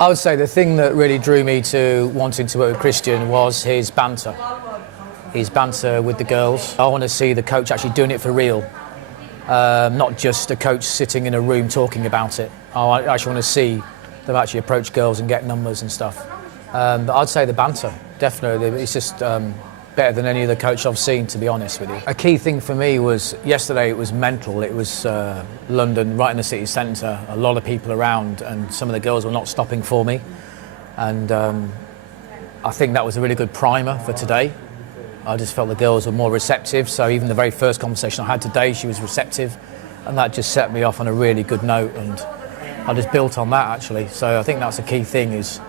I would say the thing that really drew me to wanting to work with Kristian was his banter. His banter with the girls. I want to see the coach actually doing it for real, not just a coach sitting in a room talking about it. I actually want to see them actually approach girls and get numbers and stuff. But I'd say the banter, definitely. It's just better than any other coach I've seen, to be honest with you. A key thing for me was yesterday. It was mental. It was London, right in the city centre, a lot of people around, and some of the girls were not stopping for me. And I think that was a really good primer for today. I just felt the girls were more receptive. So even the very first conversation I had today, she was receptive, and that just set me off on a really good note. And I just built on that actually. So I think that's a key thing. Is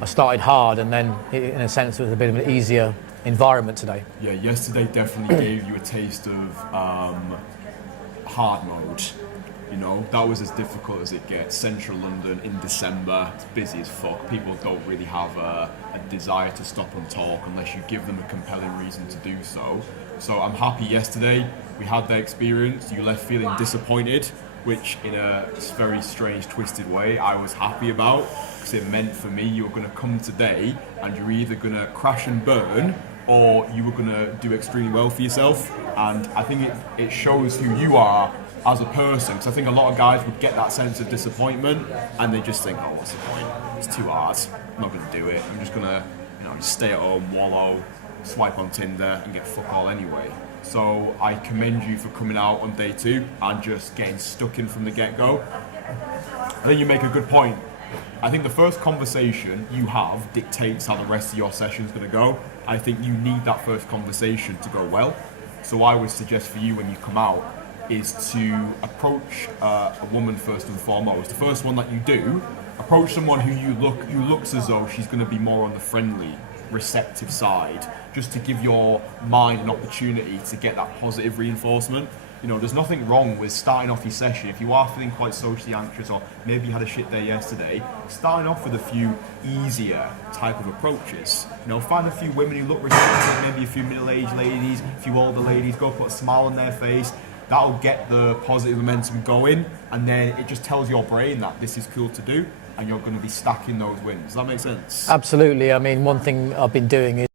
I started hard, and then in a sense it was a bit of an easier environment today. Yeah, yesterday definitely gave you a taste of hard mode. You know, that was as difficult as it gets. Central London in December, it's busy as fuck. People don't really have a desire to stop and talk unless you give them a compelling reason to do so. So I'm happy yesterday we had that experience. You left feeling disappointed, which in a very strange, twisted way, I was happy about, because it meant for me you were going to come today and you're either going to crash and burn or you were going to do extremely well for yourself. And I think it shows who you are as a person, because I think a lot of guys would get that sense of disappointment and they just think, oh, what's the point? It's too hard. I'm not going to do it. I'm just going to, just stay at home, wallow, swipe on Tinder and get fuck all anyway. So I commend you for coming out on day 2 and just getting stuck in from the get-go. I think you make a good point. I think the first conversation you have dictates how the rest of your session is going to go. I think you need that first conversation to go well. So I would suggest for you when you come out is to approach a woman first and foremost. The first one that you do, approach someone who looks as though she's going to be more on the friendly, receptive side, just to give your mind an opportunity to get that positive reinforcement. There's nothing wrong with starting off your session. If you are feeling quite socially anxious, or maybe you had a shit day yesterday, starting off with a few easier type of approaches. Find a few women who look receptive, maybe a few middle-aged ladies, a few older ladies, go put a smile on their face. That'll get the positive momentum going, and then it just tells your brain that this is cool to do, and you're going to be stacking those wins. Does that make sense? Absolutely. I mean, one thing I've been doing is